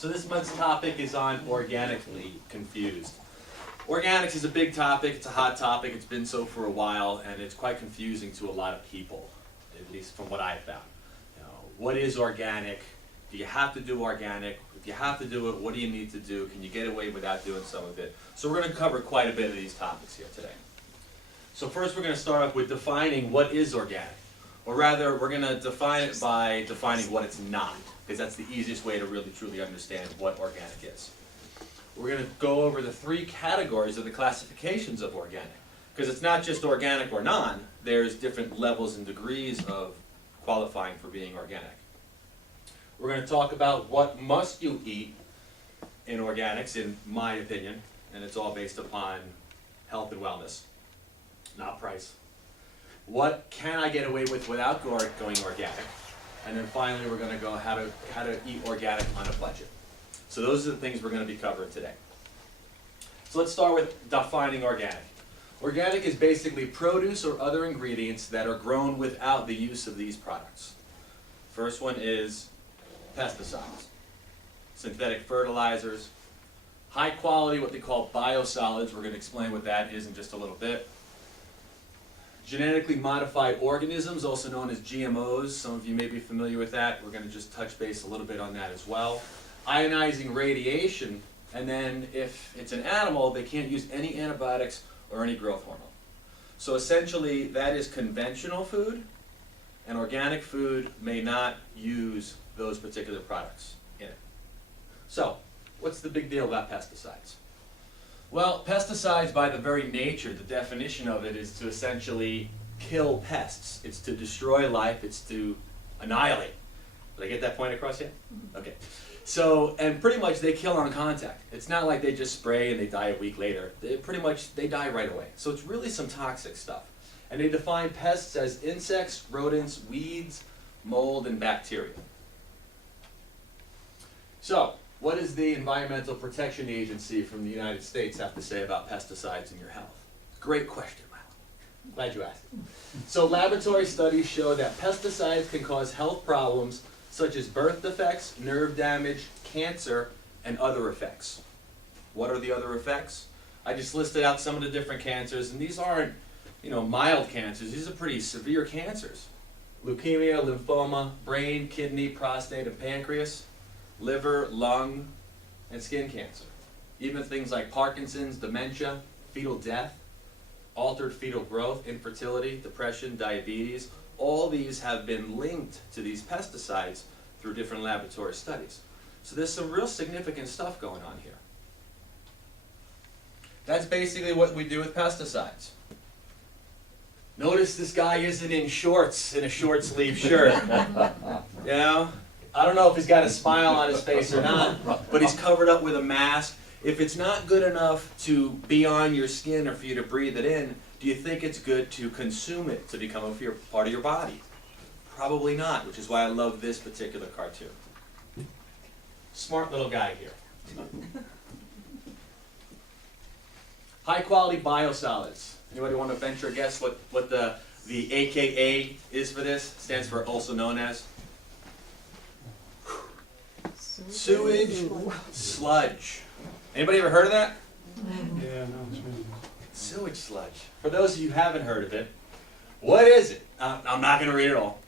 So this month's topic is on organically confused. Organics is a big topic, it's a hot topic, it's been so for a while, and it's quite confusing to a lot of people, at least from what I've found. You know, what is organic? Do you have to do organic? If you have to do it, what do you need to do? Can you get away without doing some of it? So we're going to cover quite a bit of these topics here today. So first we're going to start off with defining what is organic. Or rather, we're going to define it by defining what it's not, because that's the easiest way to really truly understand what organic is. We're going to go over the three categories of the classifications of organic, because it's not just organic or non, there's different levels and degrees of qualifying for being organic. We're going to talk about what must you eat in organics, in my opinion, and it's all based upon health and wellness, not price. What can I get away with without going organic? And then finally we're going to go how to eat organic on a budget. So those are the things we're going to be covering today. So let's start with defining organic. Organic is basically produce or other ingredients that are grown without the use of these products. First one is pesticides, synthetic fertilizers, high quality, what they call biosolids. We're going to explain what that is in just a little bit. Genetically modified organisms, also known as GMOs. Some of you may be familiar with that. We're going to just touch base a little bit on that as well. Ionizing radiation, and then if it's an animal, they can't use any antibiotics or any growth hormone. So essentially, that is conventional food, and organic food may not use those particular products in it. So, what's the big deal about pesticides? Well, pesticides, by the very nature, the definition of it is to essentially kill pests. It's to destroy life, it's to annihilate. Did I get that point across yet? Okay. So, and pretty much they kill on contact. It's not like they just spray and they die a week later. They die right away. So it's really some toxic stuff. And they define pests as insects, rodents, weeds, mold, and bacteria. So, what does the Environmental Protection Agency from the United States have to say about pesticides in your health? Great question, Milo. Glad you asked. So laboratory studies show that pesticides can cause health problems such as birth defects, nerve damage, cancer, and other effects. What are the other effects? I just listed out some of the different cancers, and these aren't, mild cancers. These are pretty severe cancers. Leukemia, lymphoma, brain, kidney, prostate, and pancreas, liver, lung, and skin cancer. Even things like Parkinson's, dementia, fetal death, altered fetal growth, infertility, depression, diabetes, all these have been linked to these pesticides through different laboratory studies. So there's some real significant stuff going on here. That's basically what we do with pesticides. Notice this guy isn't in shorts, in a short sleeve shirt. I don't know if he's got a smile on his face or not, but he's covered up with a mask. If it's not good enough to be on your skin or for you to breathe it in, do you think it's good to consume it to become a part of your body? Probably not, which is why I love this particular cartoon. Smart little guy here. High quality biosolids. Anybody want to venture a guess what the AKA is for this? Stands for also known as? Sewage sludge. Anybody ever heard of that? Yeah, no, it's really Sewage sludge. For those of you who haven't heard of it, what is it? I'm not going to read it all.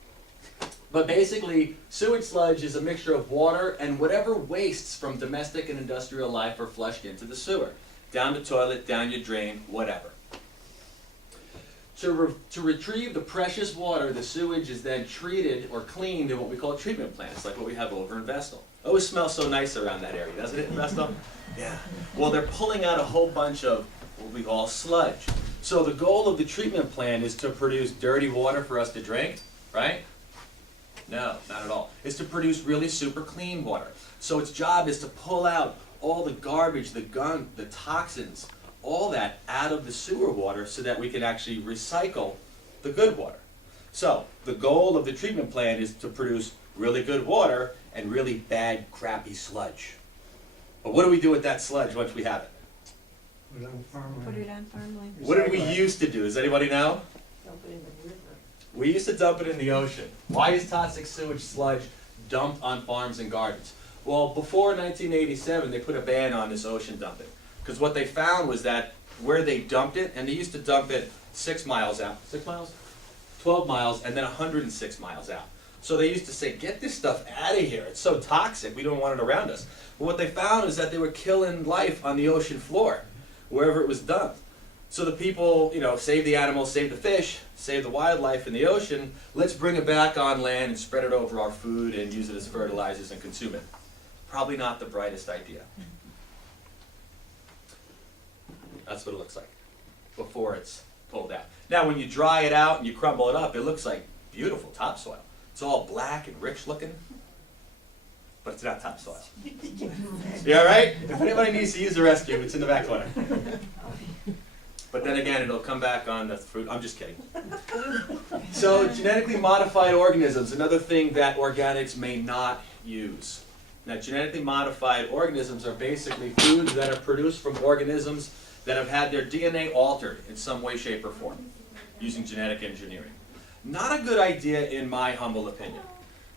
But basically, sewage sludge is a mixture of water and whatever wastes from domestic and industrial life are flushed into the sewer. Down the toilet, down your drain, whatever. To retrieve the precious water, the sewage is then treated or cleaned in what we call treatment plants, like what we have over in Vestal. Always smells so nice around that area, doesn't it, in Vestal? Yeah. Well, they're pulling out a whole bunch of what we call sludge. So the goal of the treatment plant is to produce dirty water for us to drink, right? No, not at all. It's to produce really super clean water. So its job is to pull out all the garbage, the gunk, the toxins, all that out of the sewer water so that we can actually recycle the good water. So the goal of the treatment plant is to produce really good water and really bad, crappy sludge. But what do we do with that sludge once we have it? Put it on farmland. Put it on farmland. What did we used to do? Does anybody know? Dump it in the river. We used to dump it in the ocean. Why is toxic sewage sludge dumped on farms and gardens? Well, before 1987, they put a ban on this ocean dumping. Because what they found was that where they dumped it, and they used to dump it 6 miles out. 6 miles? 12 miles, and then 106 miles out. So they used to say, get this stuff out of here. It's so toxic, we don't want it around us. But what they found is that they were killing life on the ocean floor, wherever it was dumped. So the people, save the animals, save the fish, save the wildlife in the ocean. Let's bring it back on land and spread it over our food and use it as fertilizers and consume it. Probably not the brightest idea. That's what it looks like before it's pulled out. Now when you dry it out and you crumble it up, it looks like beautiful topsoil. It's all black and rich looking, but it's not topsoil. You all right? If anybody needs to use the rescue, it's in the back corner. But then again, it'll come back on the fruit. I'm just kidding. So genetically modified organisms, another thing that organics may not use. Now genetically modified organisms are basically foods that are produced from organisms that have had their DNA altered in some way, shape, or form using genetic engineering. Not a good idea in my humble opinion.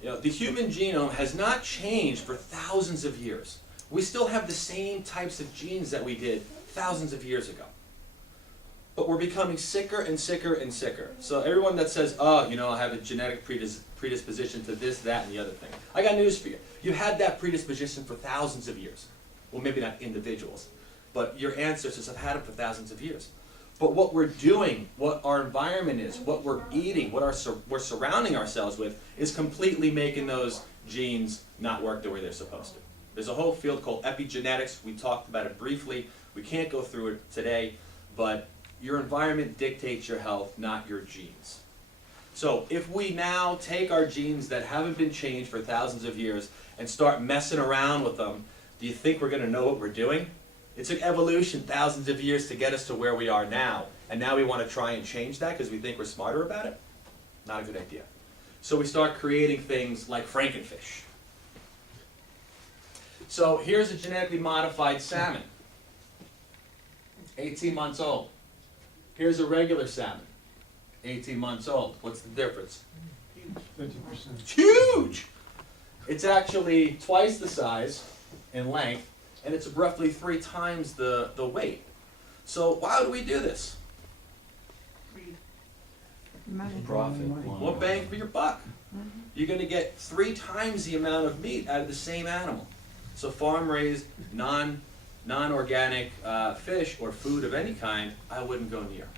The human genome has not changed for thousands of years. We still have the same types of genes that we did thousands of years ago. But we're becoming sicker and sicker and sicker. So everyone that says, I have a genetic predisposition to this, that, and the other thing. I got news for you. You had that predisposition for thousands of years. Well, maybe not individuals, but your ancestors have had it for thousands of years. But what we're doing, what our environment is, what we're eating, what we're surrounding ourselves with, is completely making those genes not work the way they're supposed to. There's a whole field called epigenetics. We talked about it briefly. We can't go through it today, but your environment dictates your health, not your genes. So if we now take our genes that haven't been changed for thousands of years and start messing around with them, do you think we're going to know what we're doing? It took evolution thousands of years to get us to where we are now, and now we want to try and change that because we think we're smarter about it? Not a good idea. So we start creating things like Frankenfish. So here's a genetically modified salmon, 18 months old. Here's a regular salmon, 18 months old. What's the difference? 50%. It's huge! It's actually twice the size in length, and it's roughly 3 times the weight. So why do we do this? Profit. More bang for your buck. You're going to get 3 times the amount of meat out of the same animal. So farm-raised, non-organic fish or food of any kind, I wouldn't go near.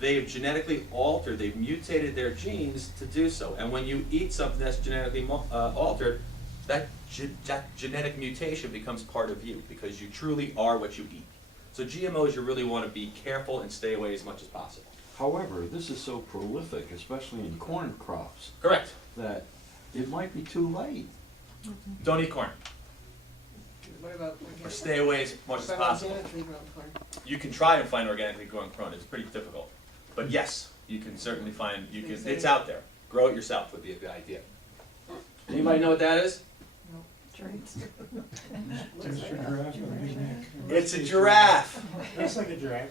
They've genetically altered, they've mutated their genes to do so. And when you eat something that's genetically altered, that genetic mutation becomes part of you because you truly are what you eat. So GMOs, you really want to be careful and stay away as much as possible. However, this is so prolific, especially in corn crops, Correct. that it might be too late. Don't eat corn, What about or organic? stay away as much as What about possible. organically grown corn? You can try and find organically grown corn. It's pretty difficult. But yes, you can certainly find, it's out there. Grow it yourself would be a good idea. Anybody know what that is? There's your giraffe with a big neck. It's a giraffe. That's like a giraffe.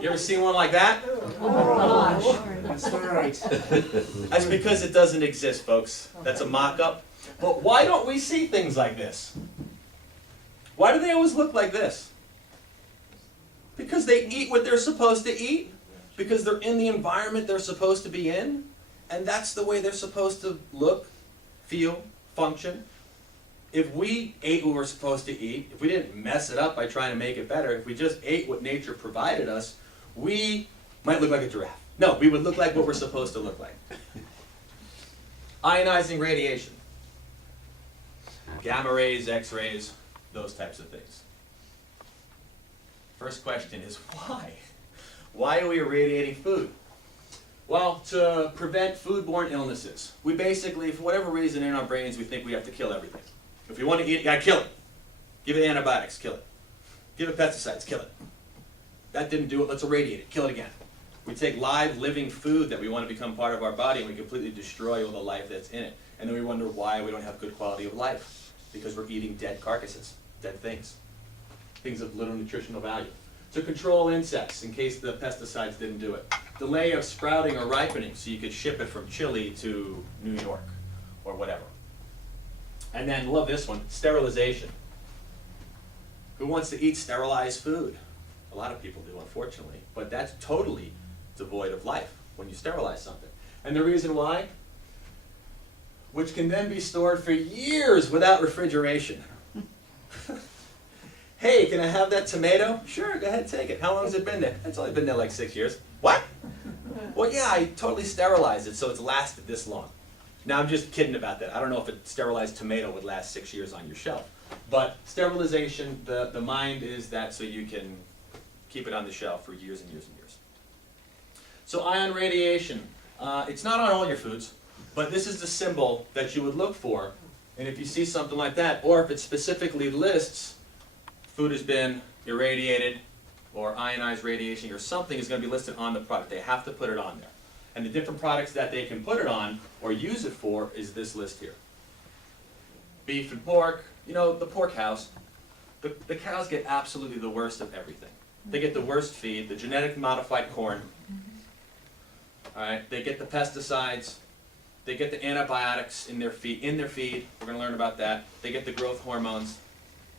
You ever seen one like that? That's all right. That's because it doesn't exist, folks. That's a mock-up. But why don't we see things like this? Why do they always look like this? Because they eat what they're supposed to eat, because they're in the environment they're supposed to be in, and that's the way they're supposed to look, feel, function. If we ate what we're supposed to eat, if we didn't mess it up by trying to make it better, if we just ate what nature provided us, we might look like a giraffe. No, we would look like what we're supposed to look like. Ionizing radiation. Gamma rays, X-rays, those types of things. First question is why? Why are we irradiating food? Well, to prevent foodborne illnesses. We basically, for whatever reason in our brains, we think we have to kill everything. If you want to eat it, you gotta kill it. Give it antibiotics, kill it. Give it pesticides, kill it. That didn't do it, let's irradiate it, kill it again. We take live, living food that we want to become part of our body and we completely destroy all the life that's in it. And then we wonder why we don't have good quality of life. Because we're eating dead carcasses, dead things. Things of little nutritional value. To control insects, in case the pesticides didn't do it. Delay of sprouting or ripening, so you could ship it from Chile to New York, or whatever. And then, love this one, sterilization. Who wants to eat sterilized food? A lot of people do, unfortunately, but that's totally devoid of life when you sterilize something. And the reason why? Which can then be stored for years without refrigeration. Hey, can I have that tomato? Sure, go ahead, take it. How long has it been there? It's only been there like 6 years. What? Well, yeah, I totally sterilized it, so it's lasted this long. Now, I'm just kidding about that. I don't know if a sterilized tomato would last 6 years on your shelf. But sterilization, the mind is that so you can keep it on the shelf for years and years and years. So ion radiation, it's not on all your foods, but this is the symbol that you would look for. And if you see something like that, or if it specifically lists food has been irradiated or ionized radiation or something is going to be listed on the product. They have to put it on there. And the different products that they can put it on or use it for is this list here. Beef and pork, you know, the pork cows. The cows get absolutely the worst of everything. They get the worst feed, the genetic modified corn. All right, they get the pesticides. They get the antibiotics in their feed. We're going to learn about that. They get the growth hormones.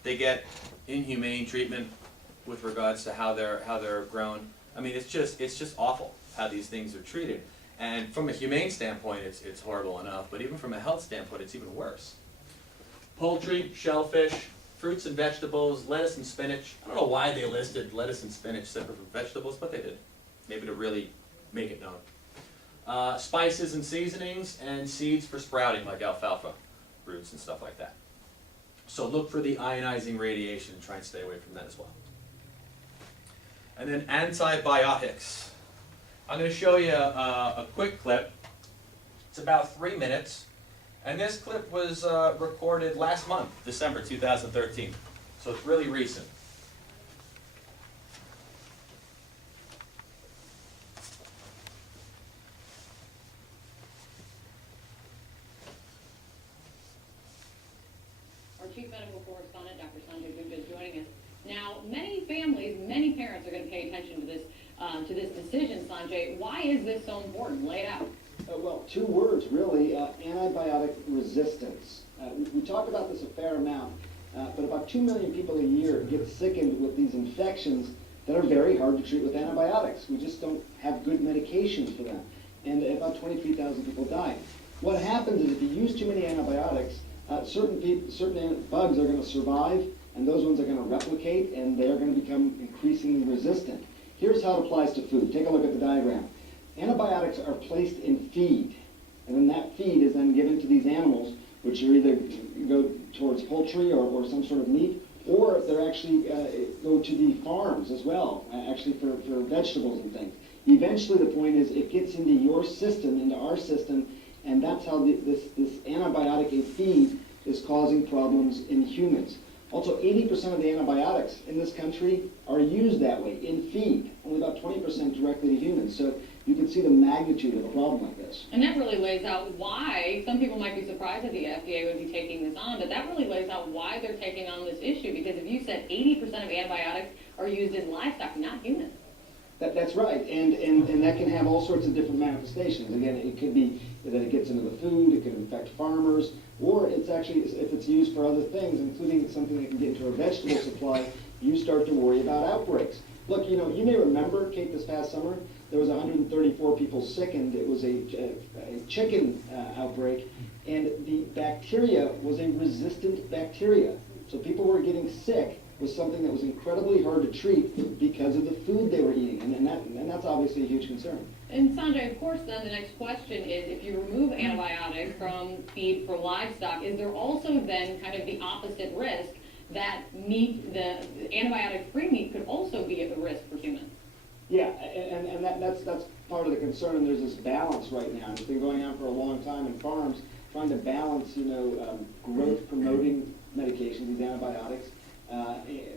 They get inhumane treatment with regards to how they're grown. I mean, it's just awful how these things are treated. And from a humane standpoint, it's horrible enough. But even from a health standpoint, it's even worse. Poultry, shellfish, fruits and vegetables, lettuce and spinach. I don't know why they listed lettuce and spinach separate from vegetables, but they did. Maybe to really make it known. Spices and seasonings, and seeds for sprouting, like alfalfa roots and stuff like that. So look for the ionizing radiation and try and stay away from that as well. And then antibiotics. I'm going to show you a quick clip. It's about 3 minutes. And this clip was recorded last month, December 2013. So it's really recent. Our Chief Medical Correspondent, Dr. Sanjay Gupta, is joining us. Now, many families, many parents are going to pay attention to this decision, Sanjay. Why is this so important? Lay it out. Well, 2 words, really, antibiotic resistance. We talk about this a fair amount, but about 2 million people a year get sickened with these infections that are very hard to treat with antibiotics. We just don't have good medications for them. And about 23,000 people die. What happens is if you use too many antibiotics, certain bugs are going to survive, and those ones are going to replicate, and they're going to become increasingly resistant. Here's how it applies to food. Take a look at the diagram. Antibiotics are placed in feed, and then that feed is then given to these animals, which are either go towards poultry or some sort of meat, or they're actually go to the farms as well, actually for vegetables and things. Eventually the point is it gets into your system, into our system, and that's how this antibiotic in feed is causing problems in humans. Also, 80% of the antibiotics in this country are used that way, in feed. Only about 20% directly to humans. So you can see the magnitude of a problem like this. And that really lays out why, some people might be surprised that the FDA would be taking this on, but that really lays out why they're taking on this issue. Because if you said 80% of antibiotics are used in livestock, not humans. That's right, and that can have all sorts of different manifestations. Again, it could be that it gets into the food, it could infect farmers, or it's actually, if it's used for other things, including something that can get into our vegetable supply, you start to worry about outbreaks. Look, you know, you may remember, Kate, this past summer, there was 134 people sickened. It was a chicken outbreak, and the bacteria was a resistant bacteria. So people were getting sick with something that was incredibly hard to treat because of the food they were eating, and that's obviously a huge concern. And Sanjay, of course, then the next question is, if you remove antibiotics from feed for livestock, is there also then kind of the opposite risk that meat, the antibiotic-free meat, could also be at the risk for humans? Yeah, and that's part of the concern, and there's this balance right now. It's been going on for a long time in farms, trying to balance, you know, growth-promoting medications, these antibiotics,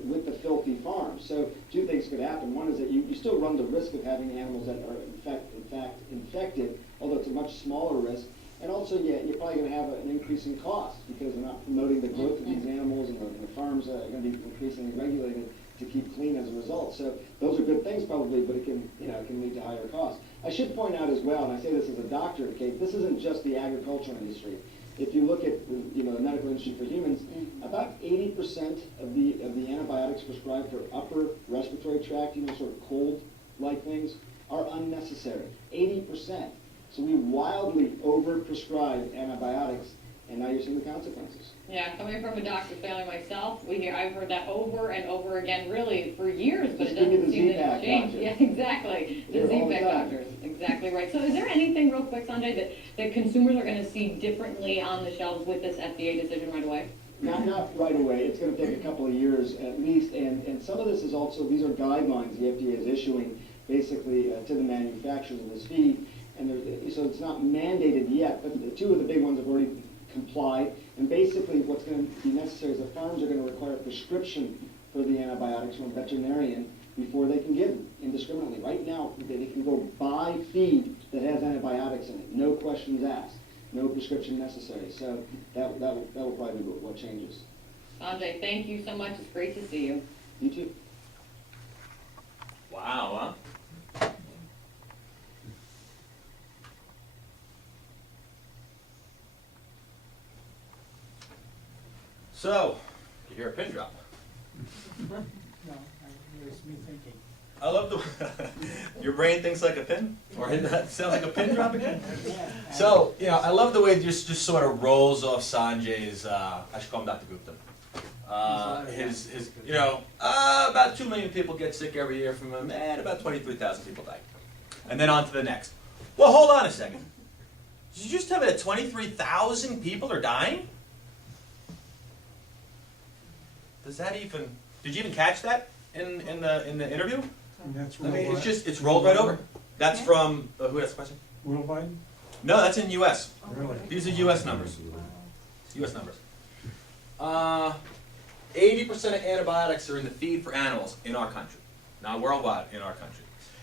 with the filthy farms. So 2 things could happen. One is that you still run the risk of having animals that are in fact infected, although it's a much smaller risk. And also, yeah, you're probably going to have an increase in cost because they're not promoting the growth of these animals, and the farms are going to be increasingly regulated to keep clean as a result. So those are good things probably, but it can lead to higher costs. I should point out as well, and I say this as a doctor, Kate, this isn't just the agricultural industry. if you look at the medical industry for humans, about 80% of the antibiotics prescribed for upper respiratory tract, sort of cold-like things, are unnecessary. 80%. So we wildly overprescribe antibiotics, and now you're seeing the consequences. Yeah, coming from a doctor's family myself, I've heard that over and over again, really for years, but Just it give me doesn't the seem to Z-Pack change. doctor. Yeah, exactly. The They're all the Z-Pack time. doctors, exactly right. So is there anything real quick, Sanjay, that consumers are going to see differently on the shelves with this FDA decision right away? Not right away. It's going to take a couple of years at least, and some of this is also, these are guidelines the FDA is issuing basically to the manufacturers of this feed, and so it's not mandated yet, but the two of the big ones have already complied, and basically what's going to be necessary is the farms are going to require a prescription for the antibiotics from a veterinarian before they can give them indiscriminately. Right now, they can go buy feed that has antibiotics in it, no questions asked, no prescription necessary, so that will probably be what changes. Sanjay, thank you so much. It's great to see you. You too. Wow, huh? So, you hear a pin drop. No, it was me thinking. I love the your brain thinks like a pin, or that sounds like a pin drop again. So, I love the way it just sort of rolls off Sanjay's. I should call him Dr. Gupta. His about 2 million people get sick every year from him, and about 23,000 people die. And then on to the next. Well, hold on a second. Did you just tell me that 23,000 people are dying? Does that even? Did you even catch that in the interview? And that's I mean, worldwide? it's rolled right over. That's from who asked the question? Worldwide? No, that's in U.S. Really? These are U.S. numbers. U.S. numbers. 80% of antibiotics are in the feed for animals in our country, not worldwide, in our country.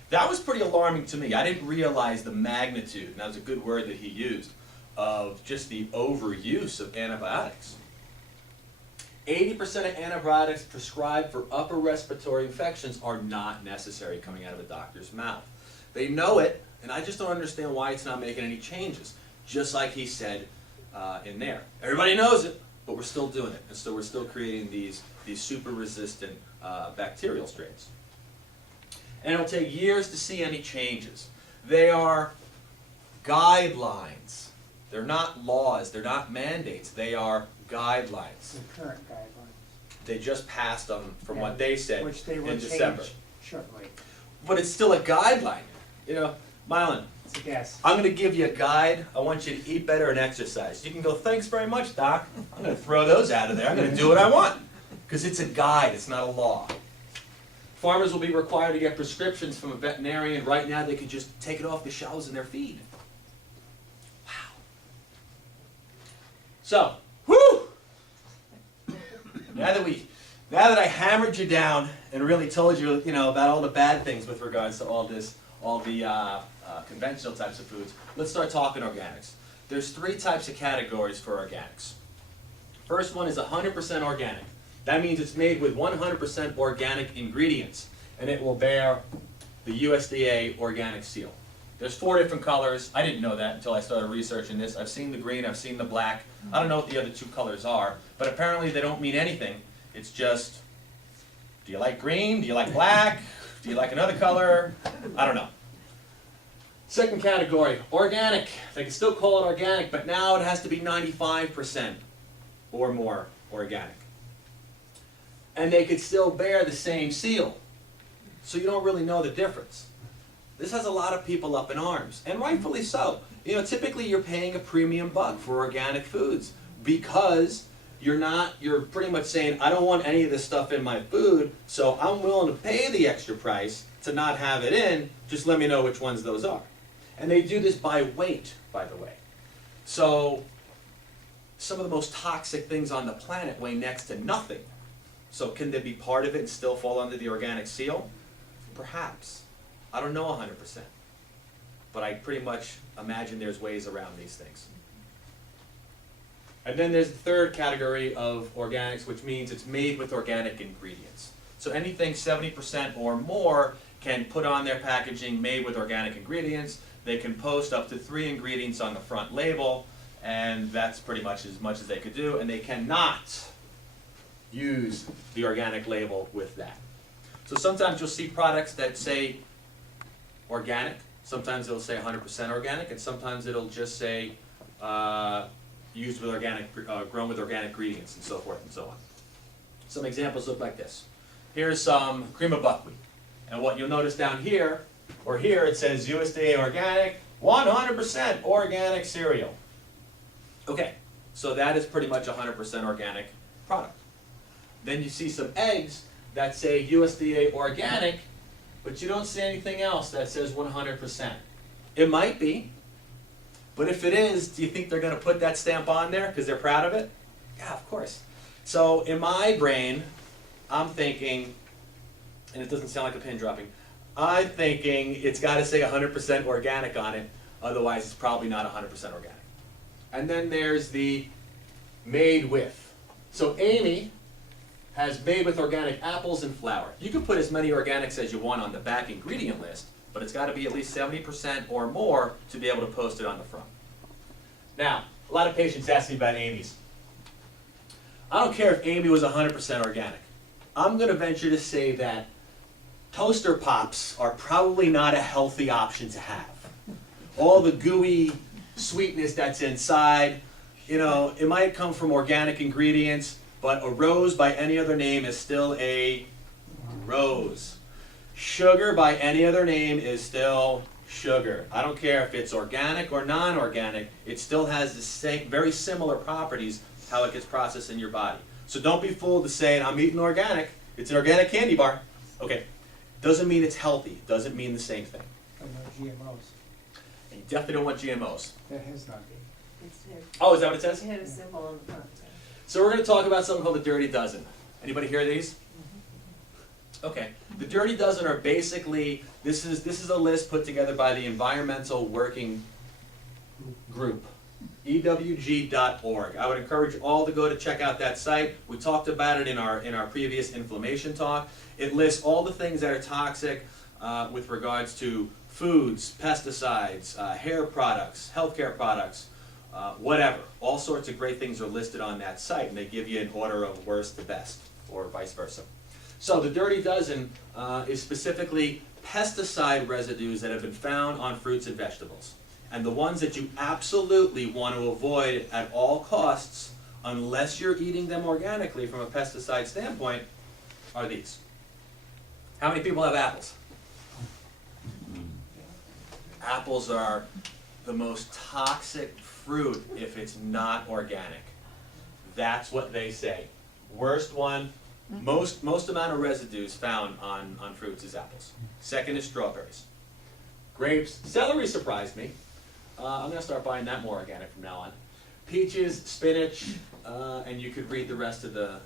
That was pretty alarming to me. I didn't realize the magnitude, and that was a good word that he used, of just the overuse of antibiotics. 80% of antibiotics prescribed for upper respiratory infections are not necessary coming out of a doctor's mouth. They know it, and I just don't understand why it's not making any changes. Just like he said in there. Everybody knows it, but we're still doing it. And so we're still creating these super resistant bacterial strains. And it'll take years to see any changes. They are guidelines. They're not laws. They're not mandates. They are guidelines. The current guidelines. They just passed them from Yeah, what they said which they will in December. change shortly. But it's still a guideline. Mylan, It's a guess. I'm going to give you a guide. I want you to eat better and exercise. You can go, thanks very much, Doc. I'm going to throw those out of there. I'm going to do what I want. Because it's a guide. It's not a law. Farmers will be required to get prescriptions from a veterinarian. Right now, they could just take it off the shelves in their feed. Wow. So, whew! Now that I hammered you down and really told you, about all the bad things with regards to all the conventional types of foods, let's start talking organics. There's 3 types of categories for organics. First one is 100% organic. That means it's made with 100% organic ingredients, and it will bear the USDA organic seal. There's 4 different colors. I didn't know that until I started researching this. I've seen the green, I've seen the black. I don't know what the other 2 colors are, but apparently they don't mean anything. It's just, do you like green? Do you like black? Do you like another color? I don't know. Second category, organic. They can still call it organic, but now it has to be 95% or more organic. And they could still bear the same seal. So you don't really know the difference. This has a lot of people up in arms, and rightfully so. Typically you're paying a premium buck for organic foods because you're pretty much saying, I don't want any of this stuff in my food, so I'm willing to pay the extra price to not have it in, just let me know which ones those are. And they do this by weight, by the way. So some of the most toxic things on the planet weigh next to nothing. So can they be part of it and still fall under the organic seal? Perhaps. I don't know 100%. But I pretty much imagine there's ways around these things. And then there's the third category of organics, which means it's made with organic ingredients. So anything 70% or more can put on their packaging made with organic ingredients. They can post up to 3 ingredients on the front label, and that's pretty much as they could do, and they cannot use the organic label with that. So sometimes you'll see products that say organic, sometimes it'll say 100% organic, and sometimes it'll just say used with organic, grown with organic ingredients, and so forth and so on. Some examples look like this. Here's some cream of buckwheat, and what you'll notice down here, or here, it says USDA organic, 100% organic cereal. Okay, so that is pretty much a 100% organic product. Then you see some eggs that say USDA organic, but you don't see anything else that says 100%. It might be, but if it is, do you think they're going to put that stamp on there because they're proud of it? Yeah, of course. So in my brain, I'm thinking, and it doesn't sound like a pin dropping, I'm thinking it's got to say 100% organic on it, otherwise it's probably not 100% organic. And then there's the made with. So Amy has made with organic apples and flour. You can put as many organics as you want on the back ingredient list, but it's got to be at least 70% or more to be able to post it on the front. Now, a lot of patients ask me about Amy's. I don't care if Amy was 100% organic. I'm going to venture to say that toaster pops are probably not a healthy option to have. All the gooey sweetness that's inside, you know, it might come from organic ingredients, but a rose by any other name is still a rose. Sugar by any other name is still sugar. I don't care if it's organic or non-organic, it still has the same, very similar properties how it gets processed in your body. So don't be fooled to saying, I'm eating organic, it's an organic candy bar. Okay, doesn't mean it's healthy, doesn't mean the same thing. And no GMOs. And you definitely don't want GMOs. That has not been. It's here. Oh, is that what it says? It had a symbol on the front. So we're going to talk about something called the Dirty Dozen. Anybody hear these? Okay. The Dirty Dozen are basically, this is a list put together by the Environmental Working Group, EWG.org. I would encourage you all to go to check out that site. We talked about it in our previous inflammation talk. It lists all the things that are toxic with regards to foods, pesticides, hair products, healthcare products, whatever. All sorts of great things are listed on that site, and they give you an order of worst to best, or vice versa. So the Dirty Dozen is specifically pesticide residues that have been found on fruits and vegetables. And the ones that you absolutely want to avoid at all costs, unless you're eating them organically from a pesticide standpoint, are these. How many people have apples? Apples are the most toxic fruit if it's not organic. That's what they say. Worst one, most amount of residues found on fruits is apples. Second is strawberries. Grapes, celery surprised me. I'm going to start buying that more organic from now on. Peaches, spinach, and you could read the rest of the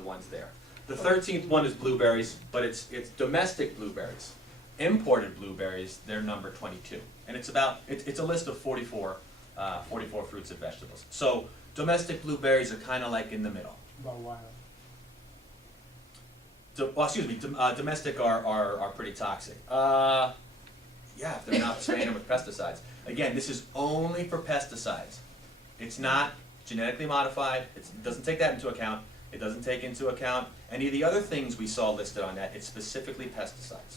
ones there. The 13th one is blueberries, but it's domestic blueberries. Imported blueberries, they're number 22, and it's a list of 44 fruits and vegetables. So domestic blueberries are kind of like in the middle. About wild. Domestic are pretty toxic. Yeah, if they're not spraying them with pesticides. Again, this is only for pesticides. It's not genetically modified. It doesn't take that into account. It doesn't take into account any of the other things we saw listed on that. It's specifically pesticides.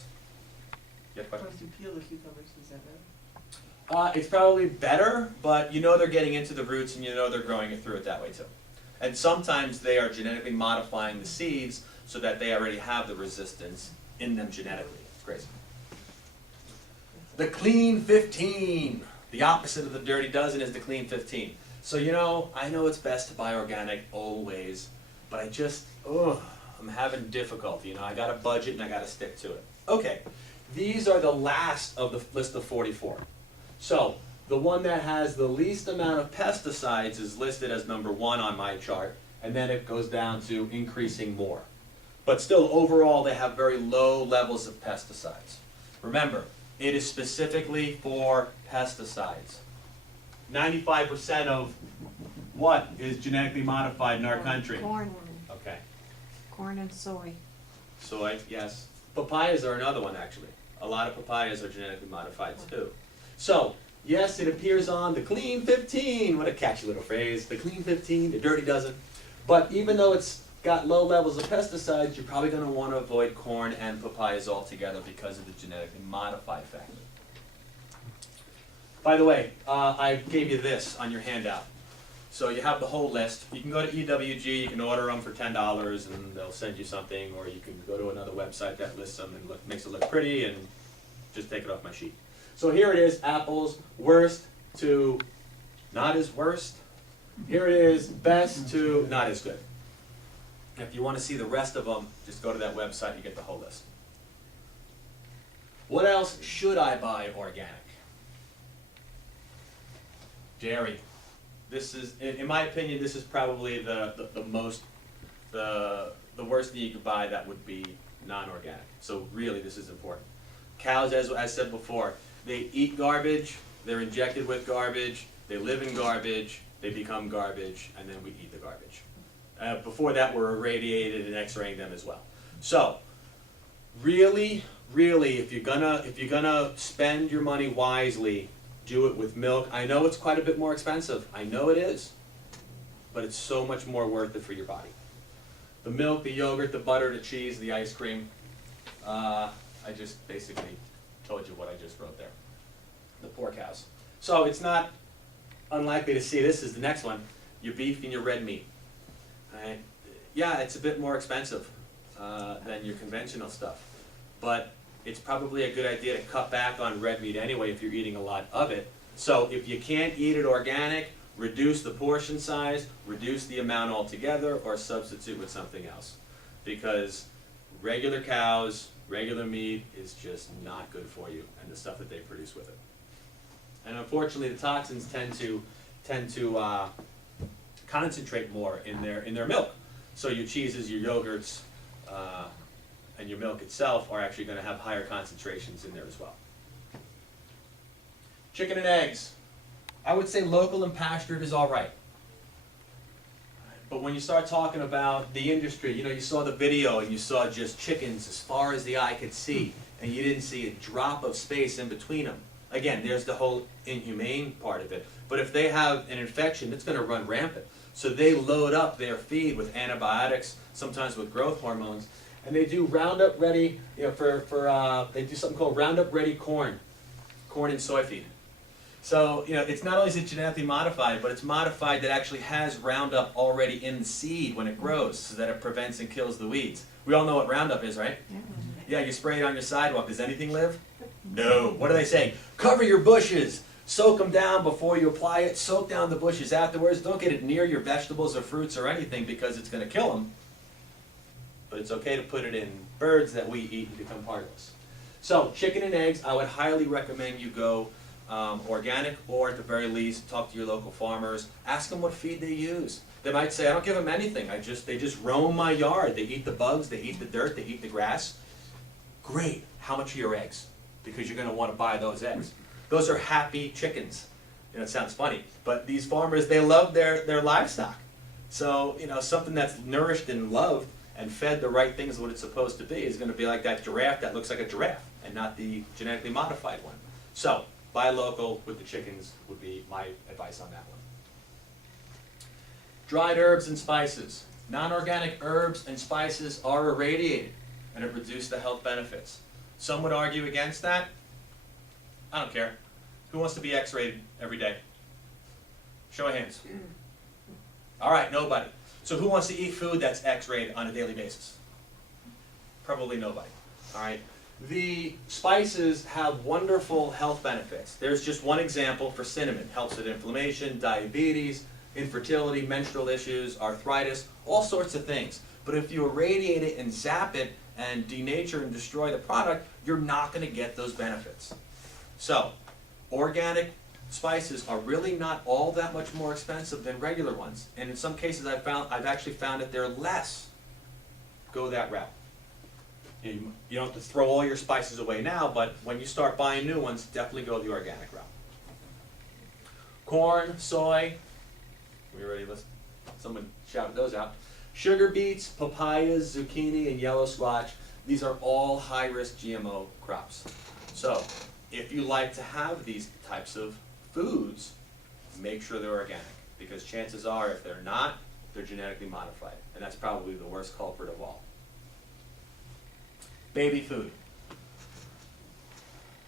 You have a question? Once you peel the cucumbers, is that better? It's probably better, but you know they're getting into the roots and you know they're growing it through it that way too. And sometimes they are genetically modifying the seeds so that they already have the resistance in them genetically. It's crazy. The Clean 15. The opposite of the Dirty Dozen is the Clean 15. So you know, I know it's best to buy organic always, but I'm having difficulty. You know, I got a budget and I got to stick to it. Okay, these are the last of the list of 44. So the one that has the least amount of pesticides is listed as number 1 on my chart, and then it goes down to increasing more. But still, overall, they have very low levels of pesticides. Remember, it is specifically for pesticides. 95% of what is genetically modified in our country? Corn. Okay. Corn and soy. Soy, yes. Papayas are another one, actually. A lot of papayas are genetically modified, too. So, Yes, it appears on the Clean 15. What a catchy little phrase. The Clean 15, the Dirty Dozen. But even though it's got low levels of pesticides, you're probably going to want to avoid corn and papayas altogether because of the genetically modified factor. By the way, I gave you this on your handout. So you have the whole list. You can go to EWG, you can order them for $10 and they'll send you something, or you can go to another website that lists them and makes it look pretty and just take it off my sheet. So here it is, apples, worst to not as worst. Here it is, best to not as good. If you want to see the rest of them, just go to that website, you get the whole list. What else should I buy organic? Dairy. This is, in my opinion, this is probably the worst thing you could buy that would be non-organic. So really, this is important. Cows, as I said before, they eat garbage, they're injected with garbage, they live in garbage, they become garbage, and then we eat the garbage. Before that, we're irradiated and X-raying them as well. So, really, if you're gonna spend your money wisely, do it with milk. I know it's quite a bit more expensive. I know it is, but it's so much more worth it for your body. The milk, the yogurt, the butter, the cheese, the ice cream. I just basically told you what I just wrote there. The poor cows. So it's not unlikely to see this is the next one, your beef and your red meat. Right? Yeah, it's a bit more expensive than your conventional stuff, but it's probably a good idea to cut back on red meat anyway if you're eating a lot of it. So if you can't eat it organic, reduce the portion size, reduce the amount altogether, or substitute with something else. Because regular cows, regular meat is just not good for you, and the stuff that they produce with it. And unfortunately, the toxins tend to concentrate more in their milk. So your cheeses, your yogurts, and your milk itself are actually going to have higher concentrations in there as well. Chicken and eggs. I would say local and pastured is all right. But when you start talking about the industry, you know, you saw the video and you saw just chickens as far as the eye could see, and you didn't see a drop of space in between them. Again, there's the whole inhumane part of it. But if they have an infection, it's going to run rampant. So they load up their feed with antibiotics, sometimes with growth hormones, and they do Roundup Ready, you know, they do something called Roundup Ready corn and soy feed. So, you know, it's not only is it genetically modified, but it's modified that actually has Roundup already in the seed when it grows, so that it prevents and kills the weeds. We all know what Roundup is, right? Yeah, you spray it on your sidewalk. Does anything live? No. What do they say? Cover your bushes. Soak them down before you apply it. Soak down the bushes afterwards. Don't get it near your vegetables or fruits or anything because it's going to kill them. But it's okay to put it in birds that we eat and become part of us. So, chicken and eggs, I would highly recommend you go organic, or at the very least, talk to your local farmers. Ask them what feed they use. They might say, I don't give them anything. They just roam my yard. They eat the bugs, they eat the dirt, they eat the grass. Great. How much are your eggs? Because you're going to want to buy those eggs. Those are happy chickens. You know, it sounds funny, but these farmers, they love their livestock. So, you know, something that's nourished and loved and fed the right things what it's supposed to be is going to be like that giraffe that looks like a giraffe and not the genetically modified one. So, buy local with the chickens would be my advice on that one. Dried herbs and spices. Non-organic herbs and spices are irradiated and it reduces the health benefits. Some would argue against that. I don't care. Who wants to be X-rated every day? Show of hands. All right, nobody. So who wants to eat food that's X-rated on a daily basis? Probably nobody. All right. The spices have wonderful health benefits. There's just one example for cinnamon. Helps with inflammation, diabetes, infertility, menstrual issues, arthritis, all sorts of things. But if you irradiate it and zap it and denature and destroy the product, you're not going to get those benefits. So, organic spices are really not all that much more expensive than regular ones. And in some cases I've actually found that they're less. Go that route. You don't have to throw all your spices away now, but when you start buying new ones, definitely go the organic route. Corn, soy, we already listed, someone shouted those out. Sugar beets, papayas, zucchini, and yellow squash, these are all high-risk GMO crops. So, if you like to have these types of foods, make sure they're organic, because chances are if they're not, they're genetically modified, and that's probably the worst culprit of all. Baby food.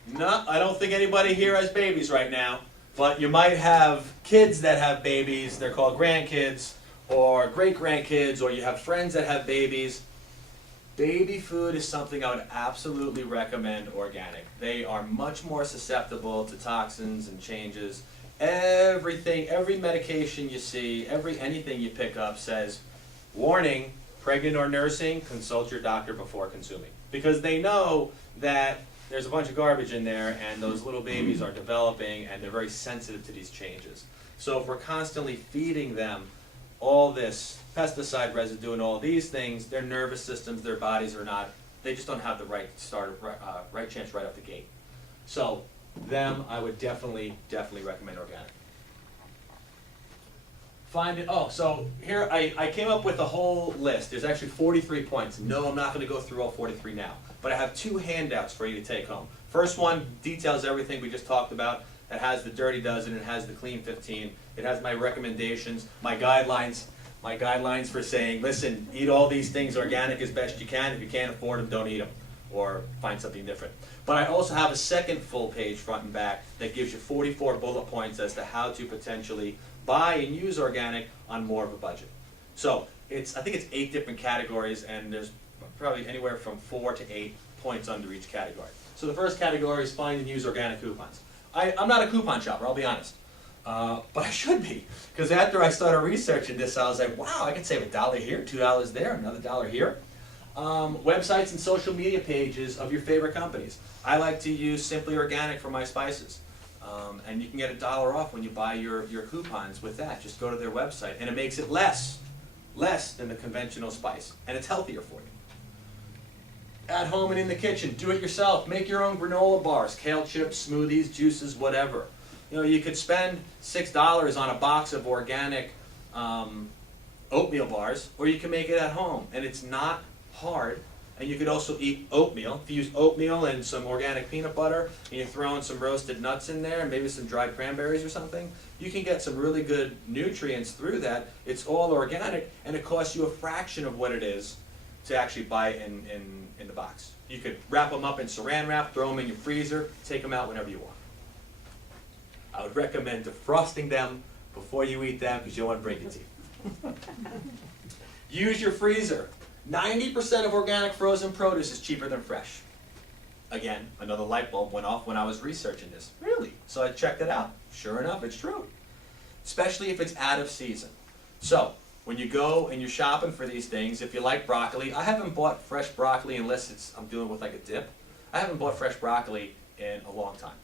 No, I don't think anybody here has babies right now, but you might have kids that have babies, they're called grandkids, or great-grandkids, or you have friends that have babies. Baby food is something I would absolutely recommend organic. They are much more susceptible to toxins and changes. Everything, every medication you see, anything you pick up says, warning, pregnant or nursing, consult your doctor before consuming. Because they know that there's a bunch of garbage in there and those little babies are developing and they're very sensitive to these changes. So if we're constantly feeding them all this pesticide residue and all these things, their nervous systems, their bodies are not, they just don't have the right start, right chance right off the gate. So them, I would definitely recommend organic. Find it, oh, so here I came up with a whole list. There's actually 43 points. No, I'm not gonna go through all 43 now, but I have 2 handouts for you to take home. First one details everything we just talked about. It has the Dirty Dozen, it has the Clean 15, it has my recommendations, my guidelines for saying, listen, eat all these things organic as best you can. If you can't afford them, don't eat them, or find something different. But I also have a second full page front and back that gives you 44 bullet points as to how to potentially buy and use organic on more of a budget. So I think it's 8 different categories, and there's probably anywhere from 4 to 8 points under each category. So the first category is find and use organic coupons. I'm not a coupon shopper, I'll be honest. But I should be, because after I started researching this, I was like, wow, I can save $1 here, $2 there, another $1 here. Websites and social media pages of your favorite companies. I like to use Simply Organic for my spices. And you can get $1 off when you buy your coupons with that. Just go to their website, and it makes it less than the conventional spice, and it's healthier for you. At home and in the kitchen, do it yourself. Make your own granola bars, kale chips, smoothies, juices, whatever. You know, you could spend $6 on a box of organic oatmeal bars, or you can make it at home, and it's not hard. And you could also eat oatmeal. If you use oatmeal and some organic peanut butter, and you throw in some roasted nuts in there, and maybe some dried cranberries or something, you can get some really good nutrients through that. It's all organic, and it costs you a fraction of what it is to actually buy in the box. You could wrap them up in saran wrap, throw them in your freezer, take them out whenever you want. I would recommend defrosting them before you eat them, because you don't want to break your teeth. Use your freezer. 90% of organic frozen produce is cheaper than fresh. Again, another light bulb went off when I was researching this. Really? So I checked it out. Sure enough, it's true. Especially if it's out of season. So, when you go and you're shopping for these things, if you like broccoli, I haven't bought fresh broccoli unless I'm doing it with like a dip. I haven't bought fresh broccoli in a long time.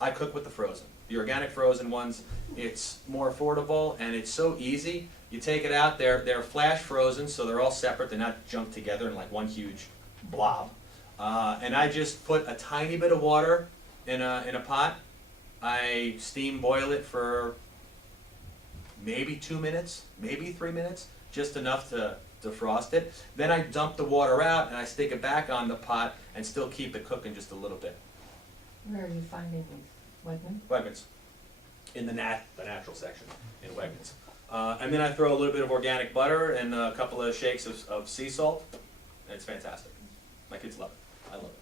I cook with the frozen. The organic frozen ones, it's more affordable and it's so easy. You take it out, they're flash frozen, so they're all separate. They're not junked together in like one huge blob. And I just put a tiny bit of water in a pot. I steam boil it for maybe 2 minutes, maybe 3 minutes, just enough to defrost it. Then I dump the water out and I stick it back on the pot and still keep it cooking just a little bit. Where are you finding these? Wegmans? Wegmans, in the natural section in Wegmans. And then I throw a little bit of organic butter and a couple of shakes of sea salt, and it's fantastic. My kids love it. I love it.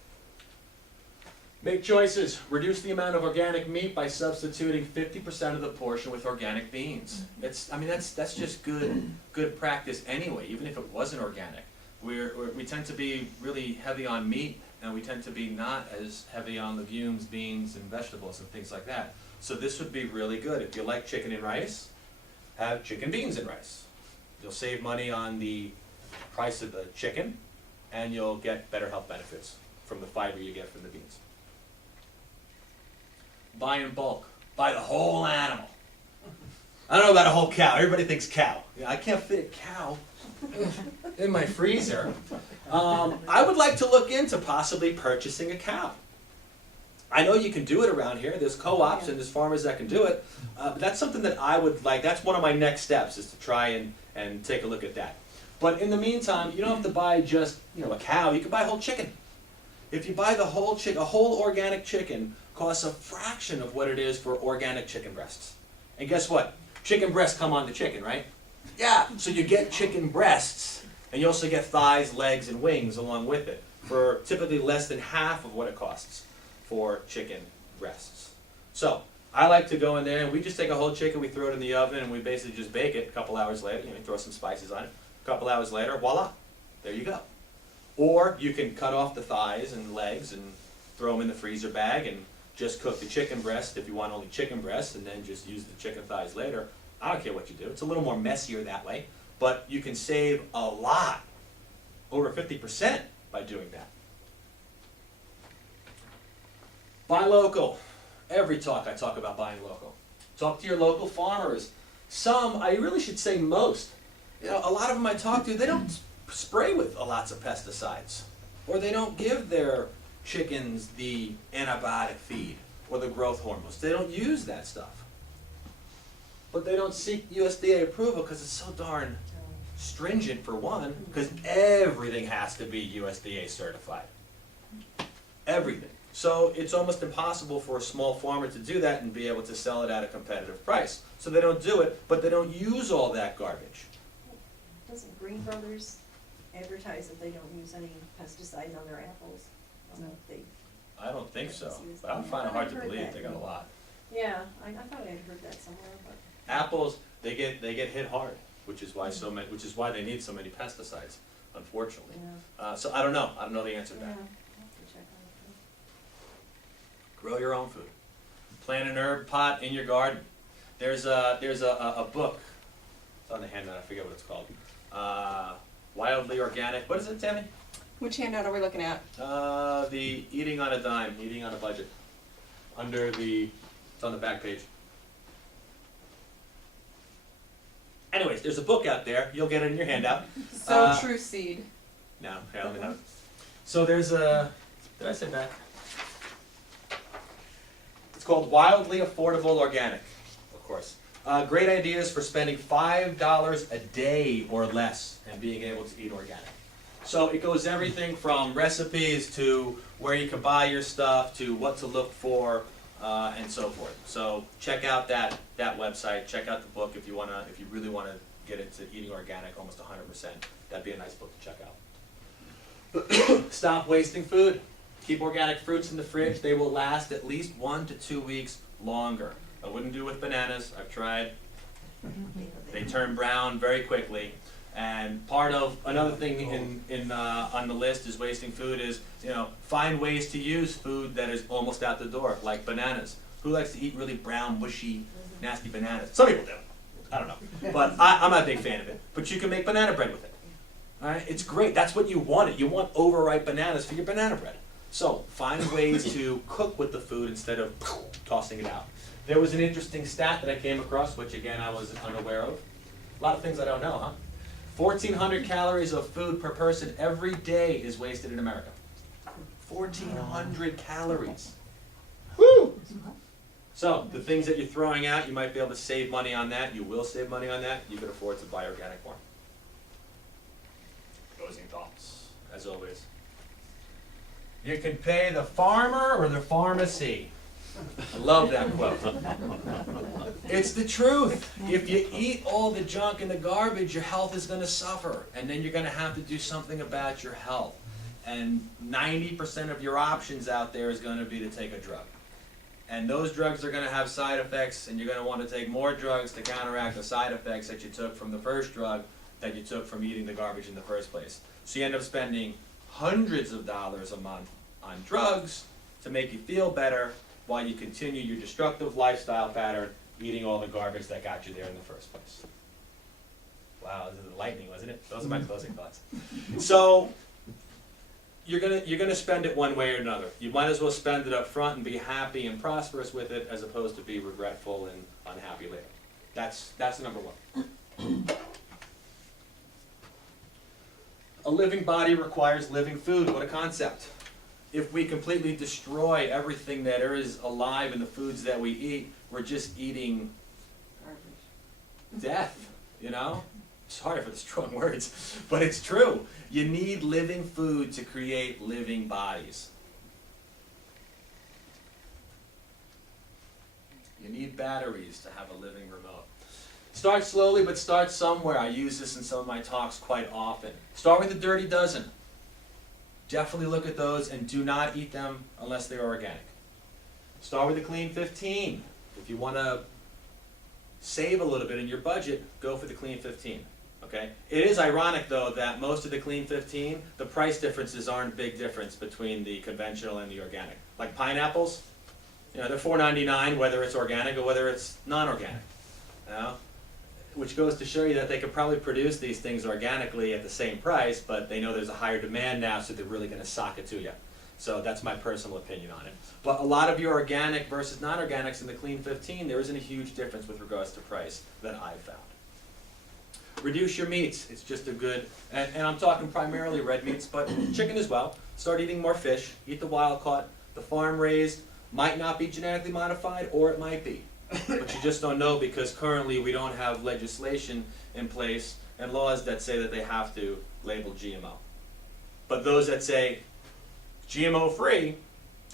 Make choices. Reduce the amount of organic meat by substituting 50% of the portion with organic beans. That's just good practice anyway, even if it wasn't organic. We tend to be really heavy on meat, and we tend to be not as heavy on legumes, beans, and vegetables and things like that. So this would be really good. If you like chicken and rice, have chicken, beans, and rice. You'll save money on the price of the chicken, and you'll get better health benefits from the fiber you get from the beans. Buy in bulk. Buy the whole animal. I don't know about a whole cow. Everybody thinks cow. I can't fit a cow in my freezer. I would like to look into possibly purchasing a cow. I know you can do it around here. There's co-ops and there's farmers that can do it. But that's something that I would like. That's one of my next steps, is to try and take a look at that. But in the meantime, you don't have to buy just a cow. You can buy a whole chicken. If you buy the whole chicken, a whole organic chicken costs a fraction of what it is for organic chicken breasts. And guess what? Chicken breasts come on the chicken, right? Yeah, so you get chicken breasts, and you also get thighs, legs, and wings along with it for typically less than half of what it costs for chicken breasts. So, I like to go in there and we just take a whole chicken, we throw it in the oven, and we basically just bake it a couple hours later. You know, throw some spices on it. A couple hours later, voila, there you go. Or you can cut off the thighs and legs and throw them in the freezer bag and just cook the chicken breast if you want only chicken breasts, and then just use the chicken thighs later. I don't care what you do. It's a little more messier that way, but you can save a lot, over 50% by doing that. Buy local. Every talk I talk about buying local. Talk to your local farmers. Some, I really should say most. You know, a lot of them I talk to, they don't spray with lots of pesticides, or they don't give their chickens the antibiotic feed or the growth hormones. They don't use that stuff. But they don't seek USDA approval because it's so darn stringent, for one, because everything has to be USDA certified. Everything. So it's almost impossible for a small farmer to do that and be able to sell it at a competitive price. So they don't do it, but they don't use all that garbage. Doesn't Green Brothers advertise that they don't use any pesticides on their apples? No. I don't think so, but I find it hard to believe. They got a lot. Yeah, I thought I had heard that somewhere, but. Apples, they get hit hard, which is why they need so many pesticides, unfortunately. Yeah. So I don't know the answer to Yeah, I'll that. have to check on it. Grow your own food. Plant an herb pot in your garden. There's a book. It's on the handout. I forget what it's called. Wildly Organic. What is it, Tammy? Which handout are we looking at? The Eating on a Dime, Eating on a Budget. It's on the back page. Anyways, there's a book out there. You'll get it in your handout. So True Seed. No, okay, let me have it. So there's a, did I say back? It's called Wildly Affordable Organic, of course. Great ideas for spending $5 a day or less and being able to eat organic. So it goes everything from recipes to where you can buy your stuff to what to look for and so forth. So check out that website. Check out the book if you really wanna get into eating organic almost 100%. That'd be a nice book to check out. Stop wasting food. Keep organic fruits in the fridge. They will last at least 1 to 2 weeks longer. I wouldn't do it with bananas. I've tried. They turn brown very quickly. And part of another thing on the list is wasting food is, find ways to use food that is almost out the door, like bananas. Who likes to eat really brown, mushy, nasty bananas? Some people do. I don't know. But I'm not a big fan of it. But you can make banana bread with it. All right? It's great. That's what you wanted. You want overripe bananas for your banana bread. So find ways to cook with the food instead of tossing it out. There was an interesting stat that I came across, which again I was unaware of. A lot of things I don't know, huh? 1,400 calories of food per person every day is wasted in America. 1,400 calories. Woo! So the things that you're throwing out, you might be able to save money on that. You will save money on that. You can afford to buy organic more. Closing thoughts, as always. You can pay the farmer or the pharmacy. I love that quote. It's the truth. If you eat all the junk and the garbage, your health is going to suffer. And then you're going to have to do something about your health. And 90% of your options out there is going to be to take a drug. And those drugs are going to have side effects, and you're going to want to take more drugs to counteract the side effects that you took from the first drug that you took from eating the garbage in the first place. So you end up spending hundreds of dollars a month on drugs to make you feel better, while you continue your destructive lifestyle pattern, eating all the garbage that got you there in the first place. Wow, this is lightning, wasn't it? Those are my closing thoughts. So, you're gonna spend it one way or another. You might as well spend it up front and be happy and prosperous with it, as opposed to be regretful and unhappy later. That's number one. A living body requires living food. What a concept. If we completely destroy everything that is alive in the foods that we eat, we're just eating death, Sorry for the strong words, but it's true. You need living food to create living bodies. You need batteries to have a living remote. Start slowly, but start somewhere. I use this in some of my talks quite often. Start with the Dirty Dozen. Definitely look at those and do not eat them unless they're organic. Start with the Clean 15. If you want to save a little bit in your budget, go for the Clean 15. Okay? It is ironic though that most of the Clean 15, the price differences aren't a big difference between the conventional and the organic. Like pineapples, you know, they're $4.99 whether it's organic or whether it's non-organic. You know? Which goes to show you that they could probably produce these things organically at the same price, but they know there's a higher demand now, so they're really going to sock it to you. So that's my personal opinion on it. But a lot of your organic versus non-organics in the Clean 15, there isn't a huge difference with regards to price that I've found. Reduce your meats. It's just a good, and I'm talking primarily red meats, but chicken as well. Start eating more fish. Eat the wild caught. The farm raised might not be genetically modified, or it might be. But you just don't know because currently we don't have legislation in place and laws that say that they have to label GMO. But those that say GMO free,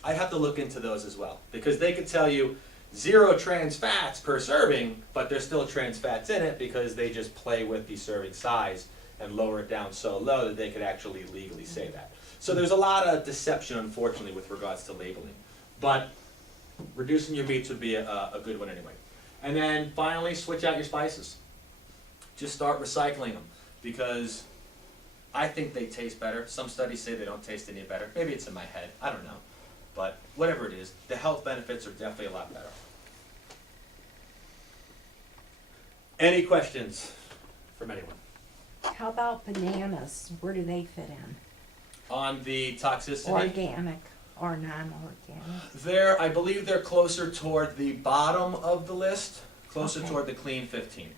I'd have to look into those as well, because they could tell you 0 trans fats per serving, but there's still trans fats in it because they just play with the serving size and lower it down so low that they could actually legally say that. So there's a lot of deception, unfortunately, with regards to labeling. But reducing your meats would be a good one anyway. And then finally, switch out your spices. Just start recycling them, because I think they taste better. Some studies say they don't taste any better. Maybe it's in my head, I don't know. But whatever it is, the health benefits are definitely a lot better. Any questions from anyone? How about bananas? Where do they fit in? On the toxicity? Organic or non-organic? I believe they're closer toward the bottom of the list, closer Okay. toward the Clean 15.